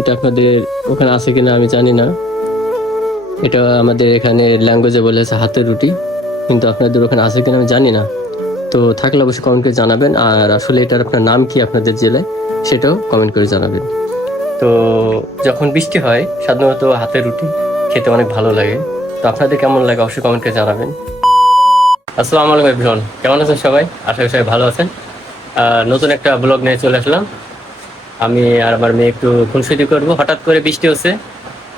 এটা আপনাদের ওখানে আছে কিনা আমি জানি না। এটা আমাদের এখানে ল্যাঙ্গুয়েজে বলেছে হাতের রুটি। কিন্তু আপনাদের ওখানে আছে কিনা আমি জানি না। তো থাকলে অবশ্যই কমেন্ট করে জানাবেন। আর আসলে এটার আপনার নাম কি আপনাদের জেলায়, সেটাও কমেন্ট করে জানাবেন। তো যখন বৃষ্টি হয়, সাধারণত হাতের রুটি খেতে অনেক ভালো লাগে। তো আপনাদের কেমন লাগে অবশ্যই কমেন্ট করে জানাবেন। আসসালামু আলাইকুম এভরিওয়ান কেমন আছেন সবাই? আশা করি সবাই ভালো আছেন। নতুন একটা ব্লগ নিয়ে চলে আসলাম। আমি আর আমার মেয়ে একটু খুনসুটি করব। হঠাৎ করে বৃষ্টি হচ্ছে,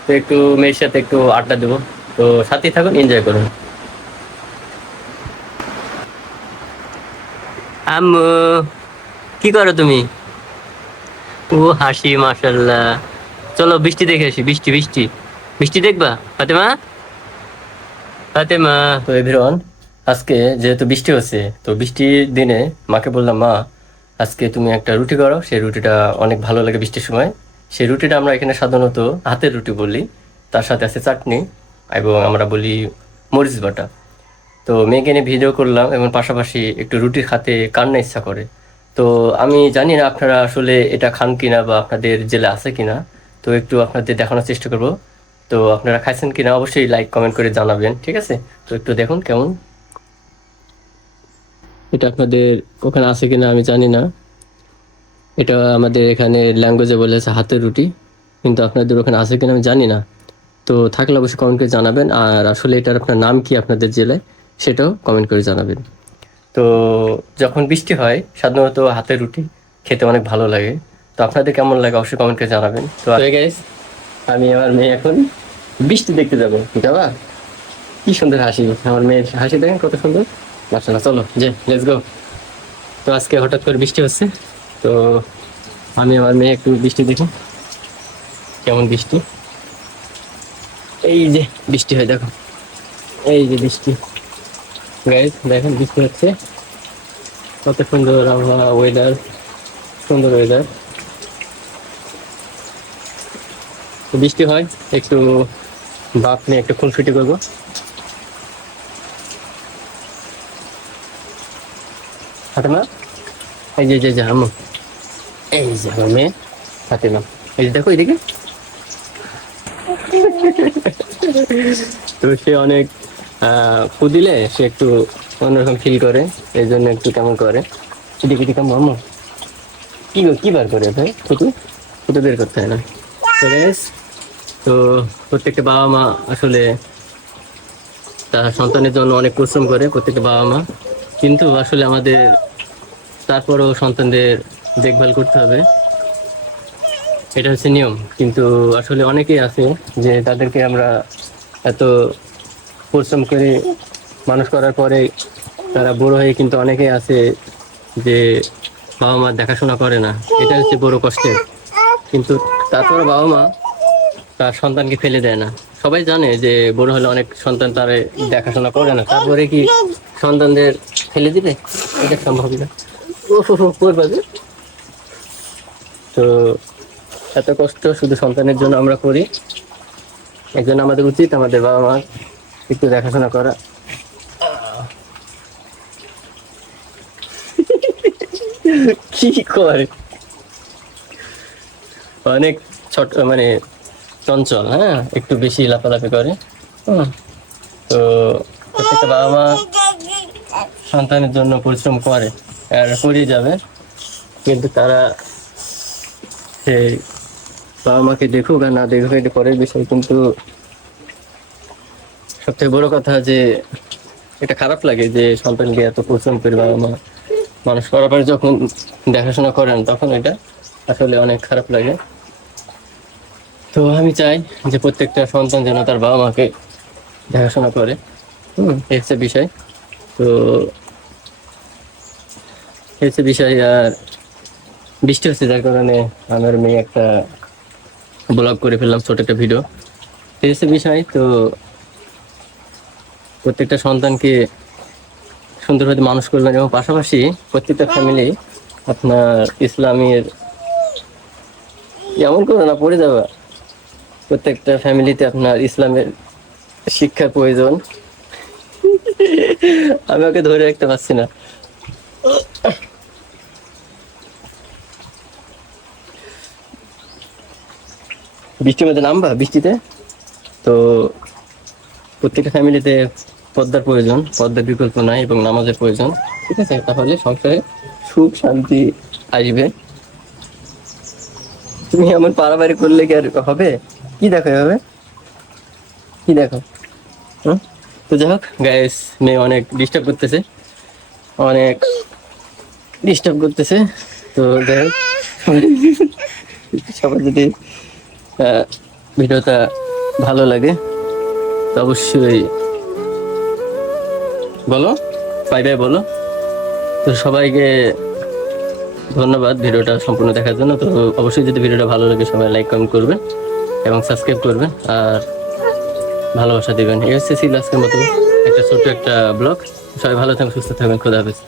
তো একটু মেয়ের সাথে একটু আড্ডা দেবো। তো সাথেই থাকুন এনজয় করুন। আম্মু, কি করো তুমি? ও হাসি মাশাল্লাহ চলো বৃষ্টি দেখে আসি, বৃষ্টি বৃষ্টি। বৃষ্টি দেখবা, ফাতেমা? ফাতেমা। তো এভরিওয়ান, আজকে যেহেতু বৃষ্টি হচ্ছে, তো বৃষ্টির দিনে মাকে বললাম, মা আজকে তুমি একটা রুটি করো, সেই রুটিটা অনেক ভালো লাগে বৃষ্টির সময়। সেই রুটিটা আমরা এখানে সাধারণত হাতের রুটি বলি, তার সাথে আছে চাটনি এবং আমরা বলি মরিচ বাটা। তো মেয়েকে নিয়ে ভিডিও করলাম এবং পাশাপাশি একটু রুটি খাতে কার না ইচ্ছা করে। তো আমি জানি না আপনারা আসলে এটা খান কিনা বা আপনাদের জেলে আছে কিনা, তো একটু আপনাদের দেখানোর চেষ্টা করব। তো আপনারা খাইছেন কিনা অবশ্যই লাইক কমেন্ট করে জানাবেন, ঠিক আছে? তো একটু দেখুন কেমন। এটা আপনাদের ওখানে আছে কিনা আমি জানি না। এটা আমাদের এখানে ল্যাঙ্গুয়েজে বলে আছে হাতের রুটি। কিন্তু আপনাদের ওখানে আছে কিনা আমি জানি না। তো থাকলে অবশ্যই কমেন্ট করে জানাবেন। আর আসলে এটার আপনার নাম কি আপনাদের জেলায় সেটাও কমেন্ট করে জানাবেন। তো যখন বৃষ্টি হয় সাধারণত হাতের রুটি খেতে অনেক ভালো লাগে। তো আপনাদের কেমন লাগে অবশ্যই কমেন্ট করে জানাবেন। তো গাইস আমি আমার মেয়ে এখন বৃষ্টি দেখতে যাব। যাবা? কি সুন্দর হাসি। আমার মেয়ের হাসি দেখেন কত সুন্দর। মাসাল্লাহ চলো যে লেটস গো তো আজকে হঠাৎ করে বৃষ্টি হচ্ছে। তো আমি আমার মেয়ে একটু বৃষ্টি দেখি। কেমন বৃষ্টি? এই যে বৃষ্টি হয়, দেখো। এই যে বৃষ্টি। গাইজ দেখেন বৃষ্টি হচ্ছে। কত সুন্দর আবহাওয়া ওয়েদার সুন্দর ওয়েদার বৃষ্টি হয়, একটু বাপ নিয়ে একটু খুনসুটি করব। ফাতেমা এই যে যে যে আম্মু এই যে আমার মেয়ে ফাতেমা এই দেখো এদিকে তো সে অনেক দিলে সে একটু অন্যরকম ফিল করে, এই জন্য একটু কেমন করে। এদিকে এদিকে আম্মু কি কি বার করে ভাই? ফুটু ফুটু বের করতে হয় না। তো প্রত্যেকটা বাবা মা আসলে তার সন্তানের জন্য অনেক পরিশ্রম করে প্রত্যেকটা বাবা মা। কিন্তু আসলে আমাদের, তারপরও সন্তানদের দেখভাল করতে হবে। এটা হচ্ছে নিয়ম। কিন্তু আসলে অনেকেই আছে যে তাদেরকে আমরা এত পরিশ্রম করে মানুষ করার পরে তারা বড় হয়ে কিন্তু অনেকেই আছে যে বাবা মা দেখাশোনা করে না। এটা হচ্ছে বড় কষ্টের। কিন্তু তারপরে বাবা মা তার সন্তানকে ফেলে দেয় না। সবাই জানে যে বড় হলে অনেক সন্তান তার দেখাশোনা করে না। তারপরে কি সন্তানদের ফেলে দিবে? এটা সম্ভব না। ও পাবে তো এত কষ্ট শুধু সন্তানের জন্য আমরা করি। একজন আমাদের উচিত আমাদের বাবা মা একটু দেখাশোনা করা। কি করে? অনেক ছোট মানে চঞ্চল হ্যাঁ? একটু বেশি লাফালাফি করে তো প্রত্যেকটা বাবা মা সন্তানের জন্য পরিশ্রম করে, আর করে যাবে। কিন্তু তারা সেই বাবা মাকে দেখুক আর না দেখুক, এটা পরের বিষয়। কিন্তু সবথেকে বড় কথা যে, এটা খারাপ লাগে যে সন্তানকে এত পরিশ্রম করে বাবা মা মানুষ করার পরে যখন দেখাশোনা করেন, তখন এটা আসলে অনেক খারাপ লাগে। তো আমি চাই যে প্রত্যেকটা সন্তান যেন তার বাবা মাকে দেখাশোনা করে। হুম হচ্ছে বিষয়। তো হচ্ছে বিষয় আর বৃষ্টি হচ্ছে, যার কারণে আমার মেয়ে একটা ব্লগ করে ফেললাম, ছোট একটা ভিডিও হচ্ছে বিষয়, তো প্রত্যেকটা সন্তানকে সুন্দরভাবে মানুষ করবেন এবং পাশাপাশি প্রত্যেকটা ফ্যামিলি আপনার ইসলামের এমন করো না, পড়ে যাবা প্রত্যেকটা ফ্যামিলিতে আপনার ইসলামের শিক্ষার প্রয়োজন। আমি ওকে ধরে রাখতে পারছি না। বৃষ্টির মধ্যে নামবা, বৃষ্টিতে। তো প্রত্যেকটা ফ্যামিলিতে পদ্মার প্রয়োজন, পদ্মার বিকল্প নাই এবং নামাজের প্রয়োজন। ঠিক আছে? তাহলে সংসারে সুখ, শান্তি আসবে। তুমি এমন পারাবাড়ি করলে কি আর হবে? কি দেখো এভাবে? কি দেখো? তো যাই হোক গ্যাস মেয়ে অনেক ডিস্টার্ব করতেছে। অনেক ডিস্টার্ব করতেছে। তো যাই হোক সবার যদি ভিডিওটা ভালো লাগে অবশ্যই বলো বাই বাই বলো। তো সবাইকে ধন্যবাদ ভিডিওটা সম্পূর্ণ দেখার জন্য। তো অবশ্যই যদি ভিডিওটা ভালো লাগে, সবাই লাইক কমেন্ট করবেন এবং সাবস্ক্রাইব করবেন আর ভালোবাসা দিবেন। এই হচ্ছে আজকের মতো। একটা ছোট্ট একটা ব্লগ সবাই ভালো থাকবেন, সুস্থ থাকবেন। খোদা হাফেজ।